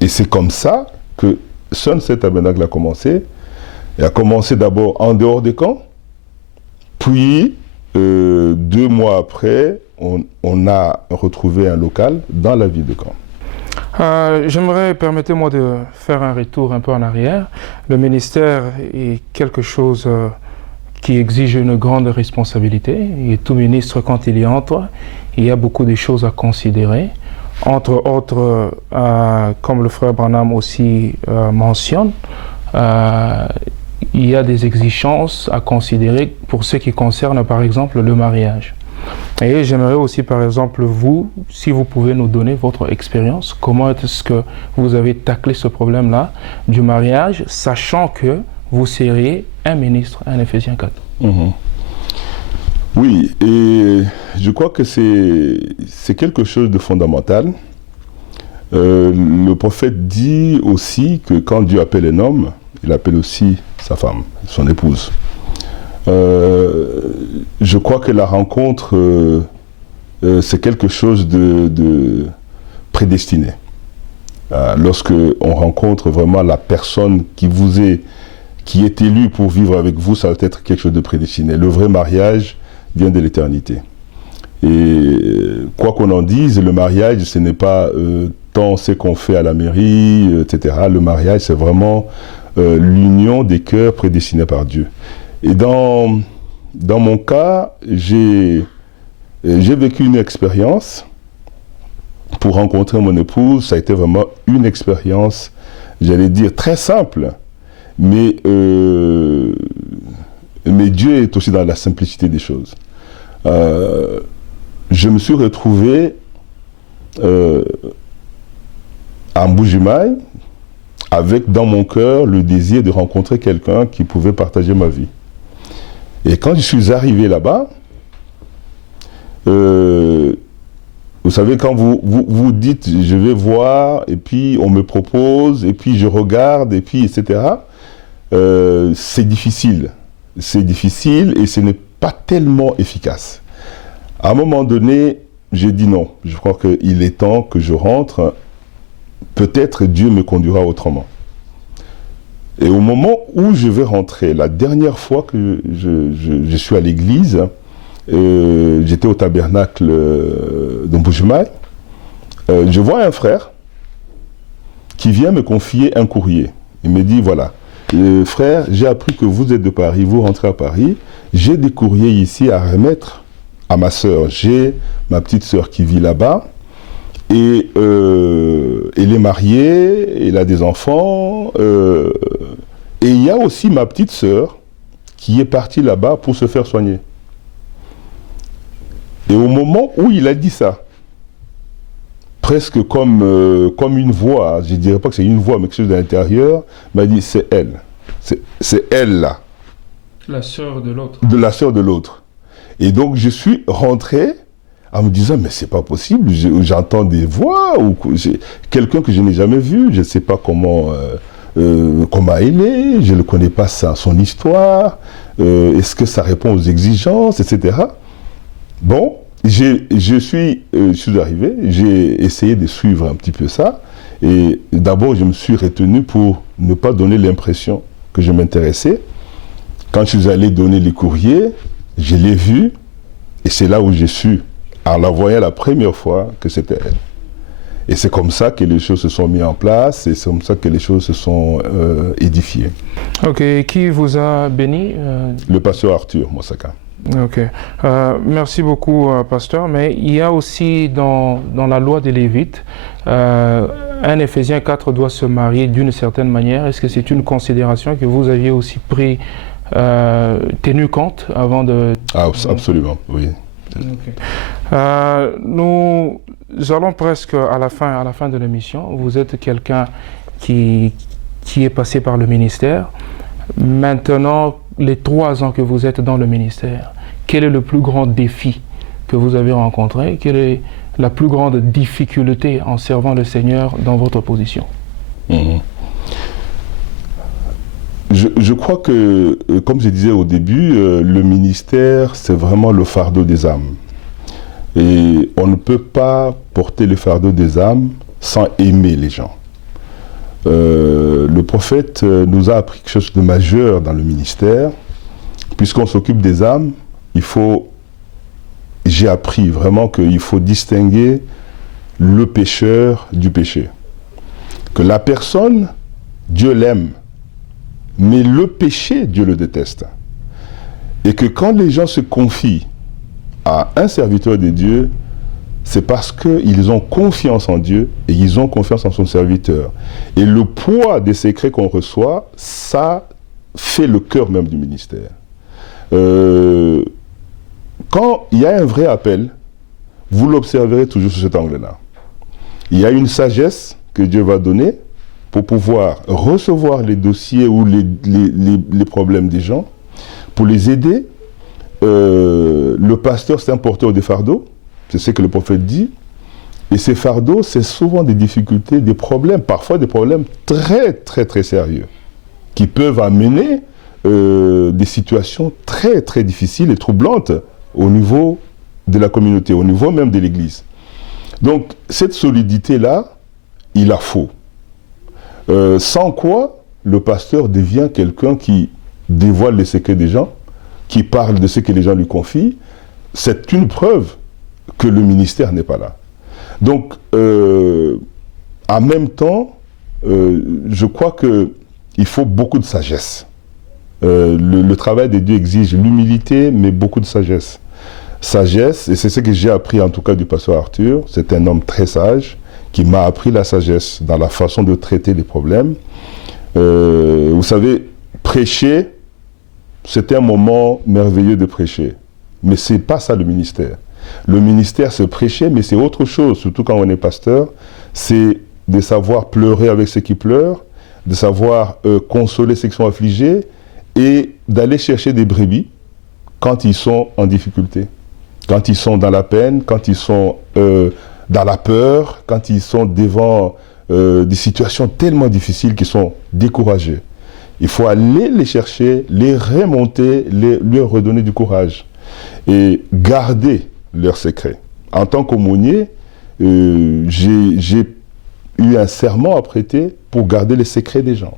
Et c'est comme ça que Sunset Tabernacle a commencé. Il a commencé d'abord en dehors de Caen, puis 2 mois après, on a retrouvé un local dans la ville de Caen. J'aimerais, permettez-moi de faire un retour un peu en arrière. Le ministère est quelque chose qui exige une grande responsabilité. Et tout ministre, quand il y entre, il y a beaucoup de choses à considérer. Entre autres, comme le frère Branham aussi mentionne, il y a des exigences à considérer pour ce qui concerne par exemple le mariage. Et j'aimerais aussi, par exemple, vous, si vous pouvez nous donner votre expérience, comment est-ce que vous avez taclé ce problème-là du mariage, sachant que vous seriez un ministre, un Éphésiens 4. Oui, et je crois que c'est quelque chose de fondamental. Le prophète dit aussi que quand Dieu appelle un homme, il appelle aussi sa femme, son épouse. Je crois que la rencontre, c'est quelque chose de prédestiné. Lorsque on rencontre vraiment la personne qui est élue pour vivre avec vous, ça va être quelque chose de prédestiné. Le vrai mariage vient de l'éternité. Et quoi qu'on en dise, le mariage, ce n'est pas tant ce qu'on fait à la mairie, etc. Le mariage, c'est vraiment l'union des cœurs prédestinés par Dieu. Et dans mon cas, j'ai vécu une expérience pour rencontrer mon épouse. Ça a été vraiment une expérience, j'allais dire, très simple. Mais Dieu est aussi dans la simplicité des choses. Je me suis retrouvé à Mbujimaï avec dans mon cœur le désir de rencontrer quelqu'un qui pouvait partager ma vie. Et quand je suis arrivé là-bas, vous savez, quand vous dites je vais voir, et puis on me propose, et puis je regarde, et puis etc., c'est difficile. C'est difficile et ce n'est pas tellement efficace. À un moment donné, j'ai dit non. Je crois qu'il est temps que je rentre. Peut-être Dieu me conduira autrement. Et au moment où je vais rentrer, la dernière fois que je suis à l'église, j'étais au tabernacle de Mbujimaï, je vois un frère qui vient me confier un courrier. Il me dit, voilà, frère, j'ai appris que vous êtes de Paris, vous rentrez à Paris, j'ai des courriers ici à remettre à ma sœur. J'ai ma petite sœur qui vit là-bas, et elle est mariée, elle a des enfants, et il y a aussi ma petite sœur qui est partie là-bas pour se faire soigner. Et au moment où il a dit ça, presque comme une voix, je ne dirais pas que c'est une voix, mais quelque chose de l'intérieur, m'a dit, c'est elle. C'est elle là. La sœur de l'autre. De la sœur de l'autre. Et donc je suis rentré en me disant, mais c'est pas possible, j'entends des voix, ou quelqu'un que je n'ai jamais vu, je ne sais pas comment elle est, je ne connais pas son histoire, est-ce que ça répond aux exigences, etc. Bon, je suis arrivé, j'ai essayé de suivre un petit peu ça, et d'abord je me suis retenu pour ne pas donner l'impression que je m'intéressais. Quand je suis allé donner les courriers, je l'ai vue, et c'est là où j'ai su, en la voyant la première fois, que c'était elle. Et c'est comme ça que les choses se sont mises en place, et c'est comme ça que les choses se sont édifiées. Ok, qui vous a béni Le pasteur Arthur Mosaka. Ok, merci beaucoup, pasteur. Mais il y a aussi dans la loi des Lévites, un Éphésiens 4 doit se marier d'une certaine manière. Est-ce que c'est une considération que vous aviez aussi tenu compte avant de... Ah, absolument, oui. Okay. Nous allons presque à la fin de l'émission. Vous êtes quelqu'un qui est passé par le ministère. Maintenant, les 3 ans que vous êtes dans le ministère, quel est le plus grand défi que vous avez rencontré? Quelle est la plus grande difficulté en servant le Seigneur dans votre position? Je crois que, comme je disais au début, le ministère, c'est vraiment le fardeau des âmes. Et on ne peut pas porter le fardeau des âmes sans aimer les gens. Le prophète nous a appris quelque chose de majeur dans le ministère. Puisqu'on s'occupe des âmes, j'ai appris vraiment qu'il faut distinguer le pécheur du péché. Que la personne, Dieu l'aime. Mais le péché, Dieu le déteste. Et que quand les gens se confient à un serviteur de Dieu, c'est parce qu'ils ont confiance en Dieu et ils ont confiance en son serviteur. Et le poids des secrets qu'on reçoit, ça fait le cœur même du ministère. quand il y a un vrai appel, vous l'observerez toujours sous cet angle-là. Il y a une sagesse que Dieu va donner pour pouvoir recevoir les dossiers ou les problèmes des gens, pour les aider. Le pasteur s'est importé des fardeaux, c'est ce que le prophète dit. Et ces fardeaux, c'est souvent des difficultés, des problèmes, parfois des problèmes très, très, très sérieux, qui peuvent amener des situations très, très difficiles et troublantes au niveau de la communauté, au niveau même de l'Église. Donc, cette solidité-là, il la faut. Sans quoi, le pasteur devient quelqu'un qui dévoile les secrets des gens, qui parle de ce que les gens lui confient. C'est une preuve que le ministère n'est pas là. Donc, en même temps, je crois qu'il faut beaucoup de sagesse. Le travail de Dieu exige l'humilité, mais beaucoup de sagesse. Sagesse, et c'est ce que j'ai appris en tout cas du pasteur Arthur, c'est un homme très sage, qui m'a appris la sagesse dans la façon de traiter les problèmes. Vous savez, prêcher, c'est un moment merveilleux de prêcher. Mais ce n'est pas ça le ministère. Le ministère, c'est prêcher, mais c'est autre chose, surtout quand on est pasteur. C'est de savoir pleurer avec ceux qui pleurent, de savoir consoler ceux qui sont affligés et d'aller chercher des brebis quand ils sont en difficulté, quand ils sont dans la peine, quand ils sont dans la peur, quand ils sont devant des situations tellement difficiles qu'ils sont découragés. Il faut aller les chercher, les remonter, leur redonner du courage et garder leurs secrets. En tant qu'aumônier, j'ai eu un serment à prêter pour garder les secrets des gens.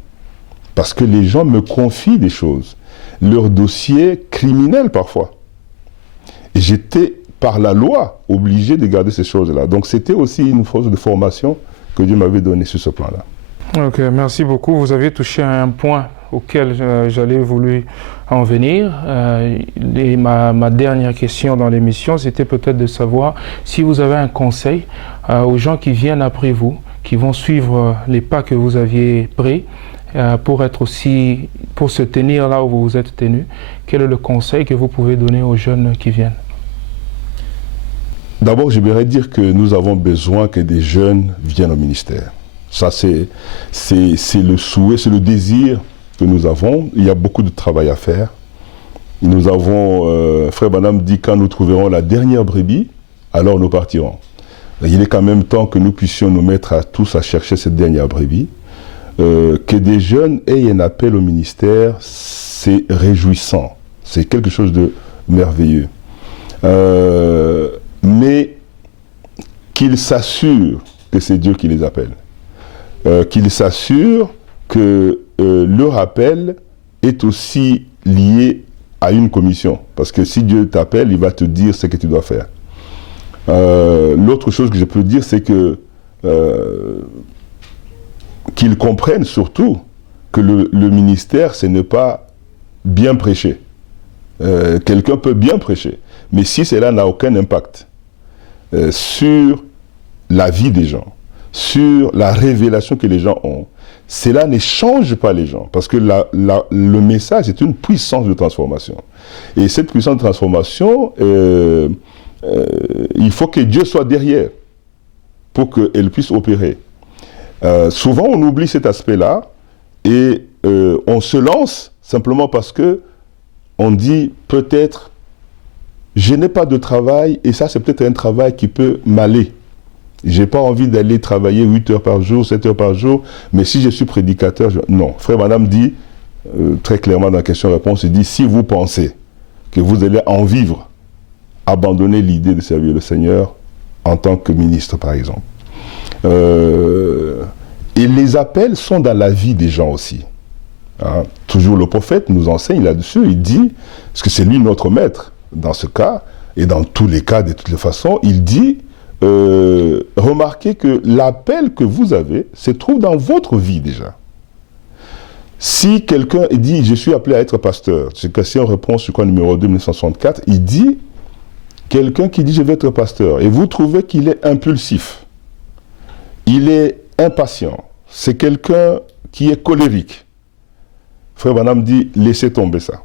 Parce que les gens me confient des choses, leurs dossiers criminels parfois. Et j'étais, par la loi, obligé de garder ces choses-là. Donc c'était aussi une force de formation que Dieu m'avait donnée sur ce plan-là. Ok, merci beaucoup. Vous avez touché à un point auquel j'allais voulu en venir. Ma dernière question dans l'émission, c'était peut-être de savoir si vous avez un conseil aux gens qui viennent après vous, qui vont suivre les pas que vous aviez pris pour se tenir là où vous vous êtes tenu. Quel est le conseil que vous pouvez donner aux jeunes qui viennent? D'abord, j'aimerais dire que nous avons besoin que des jeunes viennent au ministère. Ça, c'est le souhait, c'est le désir que nous avons. Il y a beaucoup de travail à faire. Nous avons, Frère Branham dit, quand nous trouverons la dernière brebis, alors nous partirons. Il est quand même temps que nous puissions nous mettre tous à chercher cette dernière brebis. Que des jeunes aient un appel au ministère, c'est réjouissant. C'est quelque chose de merveilleux. Mais qu'ils s'assurent que c'est Dieu qui les appelle. Qu'ils s'assurent que leur appel est aussi lié à une commission. Parce que si Dieu t'appelle, il va te dire ce que tu dois faire. L'autre chose que je peux dire, c'est que qu'ils comprennent surtout que le ministère, ce n'est pas bien prêcher. Quelqu'un peut bien prêcher, mais si cela n'a aucun impact sur la vie des gens, sur la révélation que les gens ont, cela ne change pas les gens, parce que le message est une puissance de transformation. Et cette puissance de transformation, il faut que Dieu soit derrière pour qu'elle puisse opérer. Souvent, on oublie cet aspect-là et on se lance simplement parce que on dit peut-être je n'ai pas de travail et ça c'est peut-être un travail qui peut m'aller. J'ai pas envie d'aller travailler 8 heures par jour, 7 heures par jour, mais si je suis prédicateur, non. Frère Madame dit très clairement dans la question-réponse, il dit si vous pensez que vous allez en vivre, abandonnez l'idée de servir le Seigneur en tant que ministre par exemple. Et les appels sont dans la vie des gens aussi. Hein. Toujours le prophète nous enseigne là-dessus, il dit, parce que c'est lui notre maître dans ce cas, et dans tous les cas de toutes les façons, il dit, remarquez que l'appel que vous avez se trouve dans votre vie déjà. Si quelqu'un dit, je suis appelé à être pasteur, c'est que si on répond sur quoi numéro 2, 1964, il dit, quelqu'un qui dit je vais être pasteur, et vous trouvez qu'il est impulsif, il est impatient, c'est quelqu'un qui est colérique. Frère Branham dit, laissez tomber ça.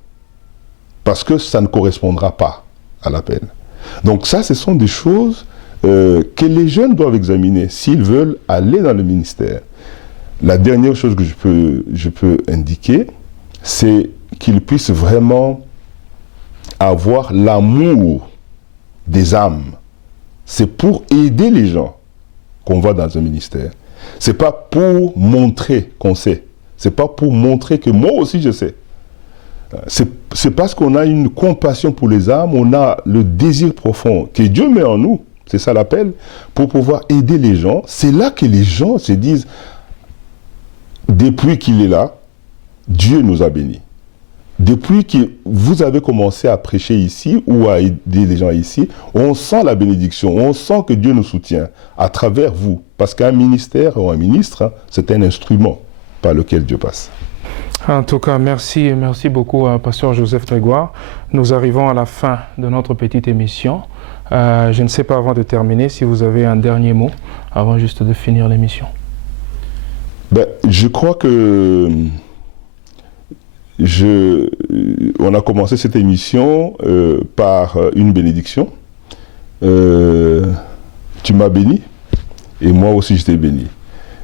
Parce que ça ne correspondra pas à l'appel. Donc ça, ce sont des choses que les jeunes doivent examiner s'ils veulent aller dans le ministère. La dernière chose que je peux indiquer, c'est qu'ils puissent vraiment avoir l'amour des âmes. C'est pour aider les gens qu'on va dans un ministère. C'est pas pour montrer qu'on sait. C'est pas pour montrer que moi aussi je sais. C'est parce qu'on a une compassion pour les âmes, on a le désir profond que Dieu met en nous, c'est ça l'appel, pour pouvoir aider les gens. C'est là que les gens se disent, depuis qu'il est là, Dieu nous a bénis. Depuis que vous avez commencé à prêcher ici ou à aider les gens ici, on sent la bénédiction, on sent que Dieu nous soutient à travers vous. Parce qu'un ministère ou un ministre, c'est un instrument par lequel Dieu passe. En tout cas, merci beaucoup à Pasteur Joseph Grégoire. Nous arrivons à la fin de notre petite émission. Je ne sais pas, avant de terminer, si vous avez un dernier mot, avant juste de finir l'émission. Je crois que on a commencé cette émission par une bénédiction. Tu m'as béni et moi aussi je t'ai béni.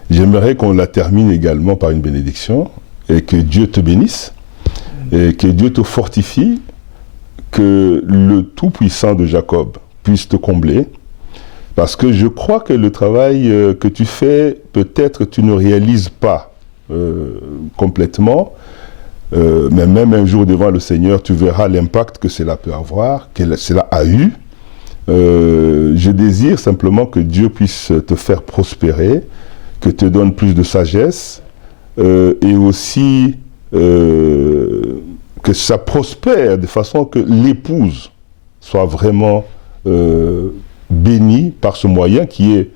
J'aimerais qu'on la termine également par une bénédiction et que Dieu te bénisse et que Dieu te fortifie, que le Tout-Puissant de Jacob puisse te combler. Parce que je crois que le travail que tu fais, peut-être tu ne réalises pas complètement, mais même un jour devant le Seigneur, tu verras l'impact que cela peut avoir, que cela a eu. Je désire simplement que Dieu puisse te faire prospérer, que te donne plus de sagesse, et aussi que ça prospère de façon que l'épouse soit vraiment béni par ce moyen qui est,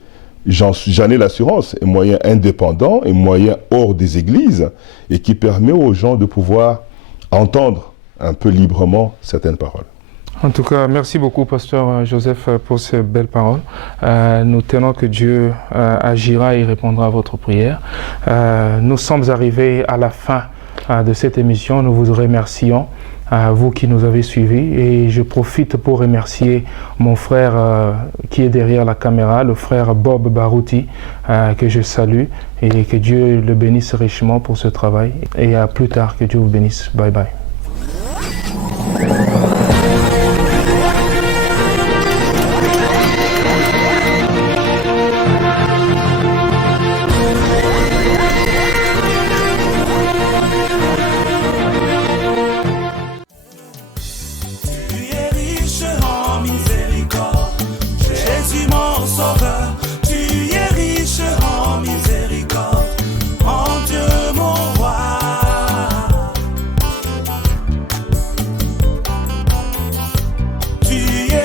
j'en ai l'assurance, un moyen indépendant, un moyen hors des églises et qui permet aux gens de pouvoir entendre un peu librement certaines paroles. En tout cas, merci beaucoup, Pasteur Joseph, pour ces belles paroles. Nous tenons que Dieu agira et répondra à votre prière. Nous sommes arrivés à la fin de cette émission. Nous vous remercions, vous qui nous avez suivis. Et je profite pour remercier mon frère qui est derrière la caméra, le frère Bob Barouti, que je salue. Et que Dieu le bénisse richement pour ce travail. Et à plus tard, que Dieu vous bénisse. Bye bye. Tu